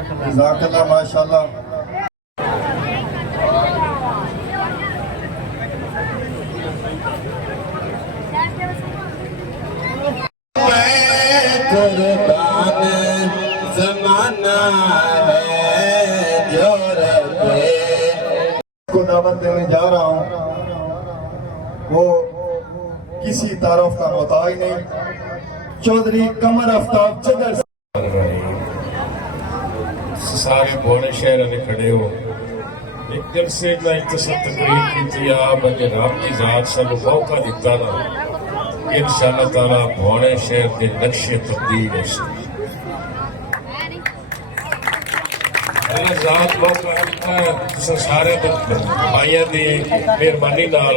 जज़ाकल्लाह माशाअल्लाह। को दावत देने जा रहा हूँ, वो किसी तारुफ का मोहताज नहीं, चौधरी कमर आफ्ताब चदर। सारे भोले शहर ने खड़े हो एक जलसे का इत्तसम तकरीर की आप अजे राम की जात सब मौका दिता ना इंशाअल्लाह ताला भोले शहर के नक्शे तब्दील हो जात मौका दिता सारे भाइयों की मेहरबानी नाल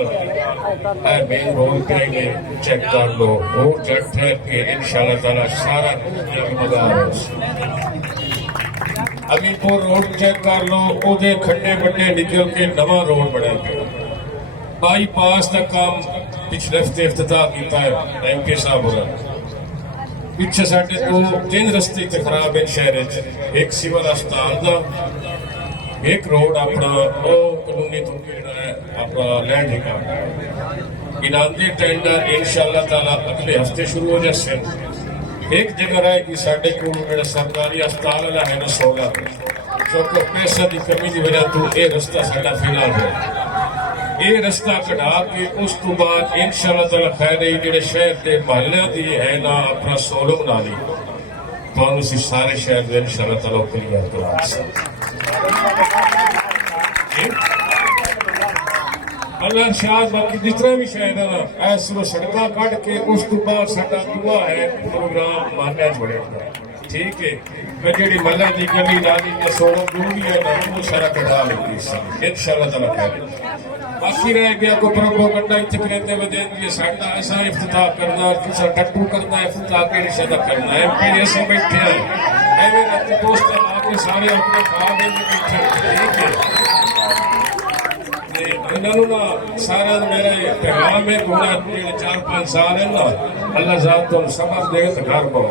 मेन रोल करेंगे चेक कर लो वो जट ठहर के इंशाअल्लाह ताला सारा जगमगा हो। अमीपुर रोड चेक कर लो ओदे खड्डे बड्डे निकल के नवा रोड बना गया। बाईपास का काम पिछले हफ्ते इफ्तिताह किया है एमपी साहब होना। पिछे साढ़े दो तीन रस्ते ते खराब है शहर एक सिविल अस्पताल का एक रोड अपना वो कानूनी तुर्की है अपना लैंड रिकॉर्ड इनामी टेंडर इंशाअल्लाह ताला अगले हफ्ते शुरू हो जाए। एक जगह रहेगी साढ़े को सरकारी अस्पताल वाला है ना 16 क्योंकि पैसा की कमी की वजह तो ये रास्ता साडा फिलहाल है ये रास्ता कढ़ा के उस तो बाद इंशाअल्लाह ताला खैर जेडे शहर के महल्ले की है ना अपना सोलो बना ली तो सारे शहर में इंशाअल्लाह ताला क्लियर करा अल्लाह शाह बाकी जितना भी शायद है ना ऐसा सड़क कट के उस तो बाद साडा दुआ है प्रोग्राम मान्या छोड़ेगा ठीक है। मैं जी मल्ला की गली नाली या सोलह दूरी है ना वो सारा कटा लेती इंशाअल्लाह ताला खैर। बाकी रह गया को प्रोपोगंडा इतने करेंदे वदे साडा ऐसा इफ्तिताह करना किसा टट्टू करना इफ्तिताह के निशादा करना है फिर ऐसे बैठे हैं एवं अपने दोस्त आके सारे अपने खा देंगे बैठे ठीक है। सारा मेरा पैगाम है गुना 4-5 साल है ना अल्लाह साहब तुम समझ दे तो घर पाओ।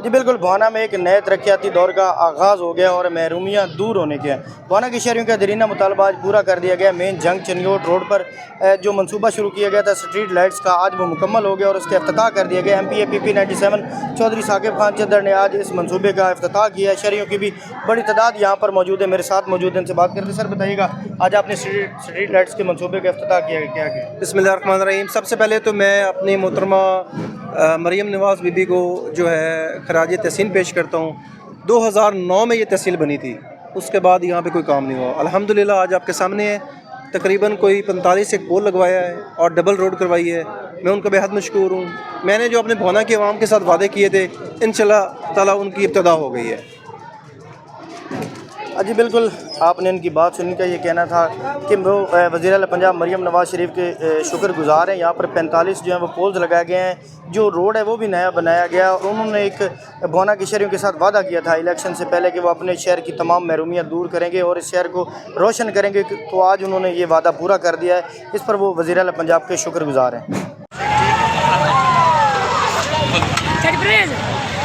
जी बिल्कुल भवाना में एक नए तरक्याती दौर का आगाज़ हो गया और महरूमियाँ दूर होने के हैं। भवाना के शहरियों का दरीना मुतालबा आज पूरा कर दिया गया। मेन जंग चनियोट रोड पर जो मंसूबा शुरू किया गया था स्ट्रीट लाइट्स का आज वो मुकम्मल हो गया और उसका इफ्तिताह कर दिया गया। MPA PP 97 चौधरी साकिब खान चद्दर ने आज इस मंसूबे का इफ्तिताह किया। शहरियों की भी बड़ी तादाद यहाँ पर मौजूद है, मेरे साथ मौजूद है, इनसे बात करते। सर बताइएगा आज आपने स्ट्रीट लाइट्स के मंसूबे का इफ्तिताह किया क्या किया? बिस्मिल्लाहिर्रहमानिर्रहीम। सबसे पहले तो मैं अपनी मोहतरमा मरियम नवाज़ बीबी को जो है खराज तहसीन पेश करता हूँ। 2009 में ये तहसील बनी थी, उसके बाद यहाँ पे कोई काम नहीं हुआ। अल्हम्दुलिल्लाह आज आपके सामने है, तकरीबन कोई 45 एक पोल लगवाया है और डबल रोड करवाई है। मैं उनका बेहद मशकूर हूँ। मैंने जो अपने भवाना के अवाम के साथ वादे किए थे इंशाअल्लाह ताला उनकी इब्तिदा हो गई है। जी बिल्कुल आपने इनकी बात सुन का ये कहना था कि वो वज़ीर आला पंजाब मरियम नवाज़ शरीफ के शुक्रगुजार हैं। यहाँ पर 45 जो है वो पोल्स लगाए गए हैं, जो रोड है वो भी नया बनाया गया। और उन्होंने एक भवाना के शहरियों के साथ वादा किया था इलेक्शन से पहले कि वो अपने शहर की तमाम महरूमियाँ दूर करेंगे और इस शहर को रोशन करेंगे, तो आज उन्होंने ये वादा पूरा कर दिया है। इस पर वो वज़ीर आला पंजाब के शुक्रगुजार हैं।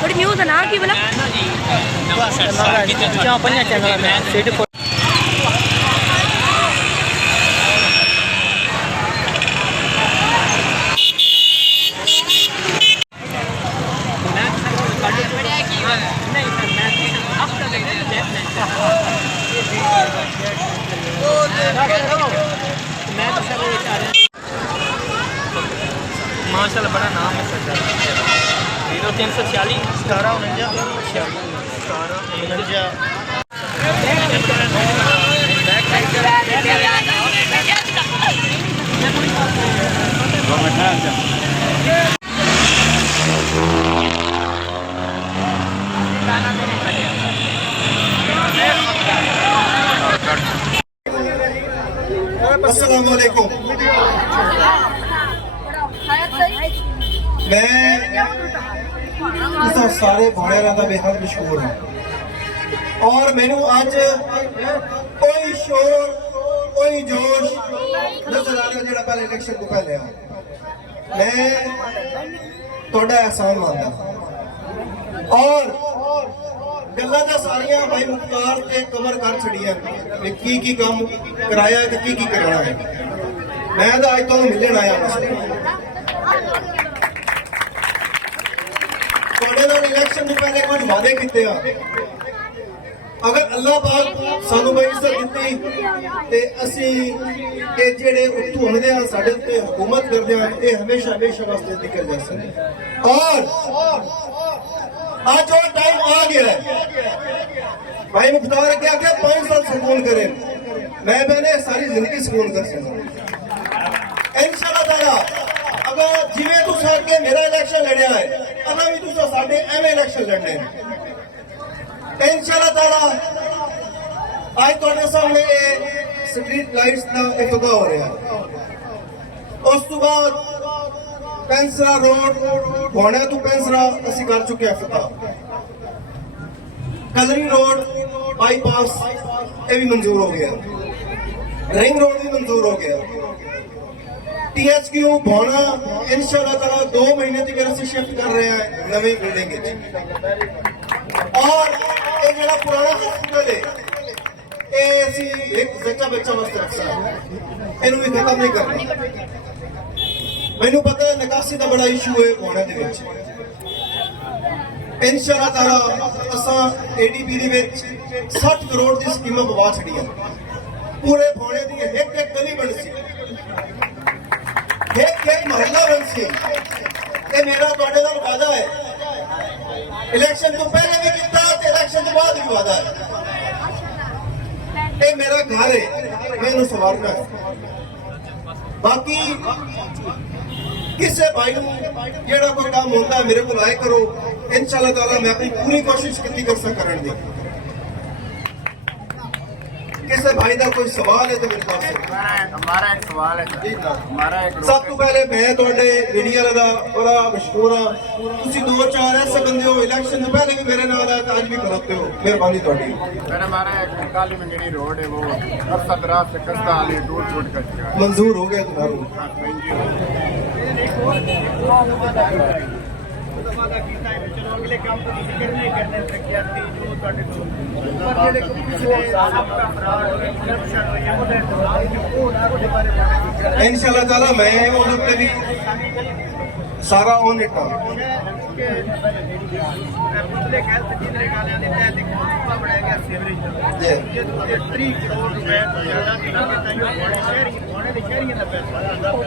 न्यूज़ ना की बोला माशाल्लाह बड़ा नाम है सर। 0346 अस्सलाम वालेकुम। मैं तुसां सारे भाणेरां दा बेहद मशहूर हां और मैनू अज कोई शोर कोई जोश नजर आ रहा जेड़ा पहले इलेक्शन तो पहले आ। मैं तुहाडा एहसान मानदा और गल्लां तां सारियां भाई मुख्तार ते कमर कर छड़ियां की काम कराया ते की करना है। मैं तो अज तो मिलन आया बस इलेक्शन तो पहले कुछ वादे किते अगर अल्लाह पाक सानू भाई इज्जत दी ते असी ये जेड़े उत्तू होंदे आ साडे ते हुकूमत करदे आ ये हमेशा हमेशा वास्ते निकल जा सकदे। और आज वो टाइम आ गया है भाई मुख्तार क्या क्या 5 साल सुकून करे मैं मैंने सारी जिंदगी सुकून कर सकता इंशाअल्लाह ताला। अगर जिवें तुस अगे मेरा इलेक्शन लड़िया है अगर भी तुस साडे एवें इलेक्शन लड़ने इंशाअल्लाह ताला। आज तुहाडे सामने स्ट्रीट लाइट्स का इफ्तिताह हो रहा है। उस तो बाद पेंसरा रोड भोणे तो पेंसरा असीं कर चुके इफ्तिताह। कलरी रोड बाईपास ये भी मंजूर हो गया। रिंग रोड भी मंजूर हो गया। THQ भोना इंशाअल्लाह ताला 2 महीने तक असीं शिफ्ट कर रहे हैं नवी बिल्डिंग। और ये जो पुराना हॉस्पिटल है ये असीं एक जच्चा बच्चा वास्ते रख सकते इनू भी खत्म नहीं करना। मैनू पता है निकासी का बड़ा इशू है भोने दे विच। इंशाअल्लाह ताला असां ADB दे विच 60 करोड़ की स्कीमां बवा छड़ियां। पूरे भोने दी एक एक गली बन सी एक महल्ला बन सी। ये मेरा तुहाडे नाल वादा है इलेक्शन तो पहले भी किया इलेक्शन तो बाद भी वादा है। ये मेरा घर है मैनू संवारना है। बाकी किसी भाई जेड़ा कोई काम होता है मेरे को आए करो इंशाअल्लाह ताला मैं अपनी पूरी कोशिश की कर सकता करने दी। किसी भाई का कोई सवाल है तो मेरे पास हमारा एक सवाल है हमारा एक सब तो पहले मैं तुहाडे मीडिया दा बड़ा मशहूर हां। तुसीं 2-4 ऐसे बंदे हो इलेक्शन तो पहले भी मेरे नाल है आज भी खलोते हो मेहरबानी तुहाडी। सर हमारा एक काली मंजरी रोड है वो कस्ता रात से कस्ता वाली टूट फूट कर चुका है। मंजूर हो गया तुम्हारा। इंशाअल्लाह ताला मैं उन्होंने भी सारा ऑन इट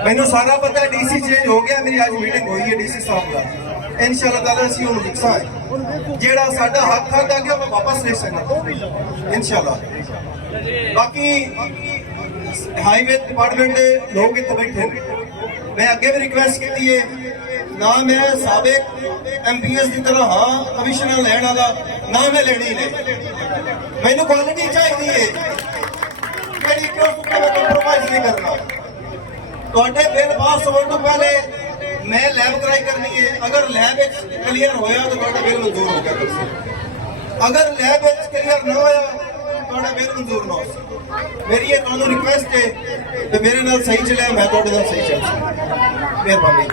मैनू सारा पता है DC चेंज हो गया। मेरी आज मीटिंग हुई है DC साहब का इंशाअल्लाह ताला असीं उहनूं दिखसा है जेड़ा साडा हक खाता कि मैं वापस ले सकना इंशाअल्लाह। बाकी हाईवे डिपार्टमेंट के लोग इतने बैठे हैं मैं अगे भी रिक्वेस्ट की है ना मैं साबिक MPS की तरह हाँ कमिश्नर लैन वाला ना मैं लेनी ने मैनू क्वालिटी चाहिए मेरी कंप्रोमाइज नहीं करना। तुहाडे बिल पास होने तो पहले मैं लैब कराई करनी है। अगर लैब क्लीयर होया तो तुहाडा बिल मंजूर हो गया। अगर लैब क्लीयर ना होया तुहाडा बिल मंजूर ना हो। मेरी ये कानून रिक्वेस्ट है कि मेरे नाल सही चले मैं तुहाडे नाल सही चल। मेहरबानी।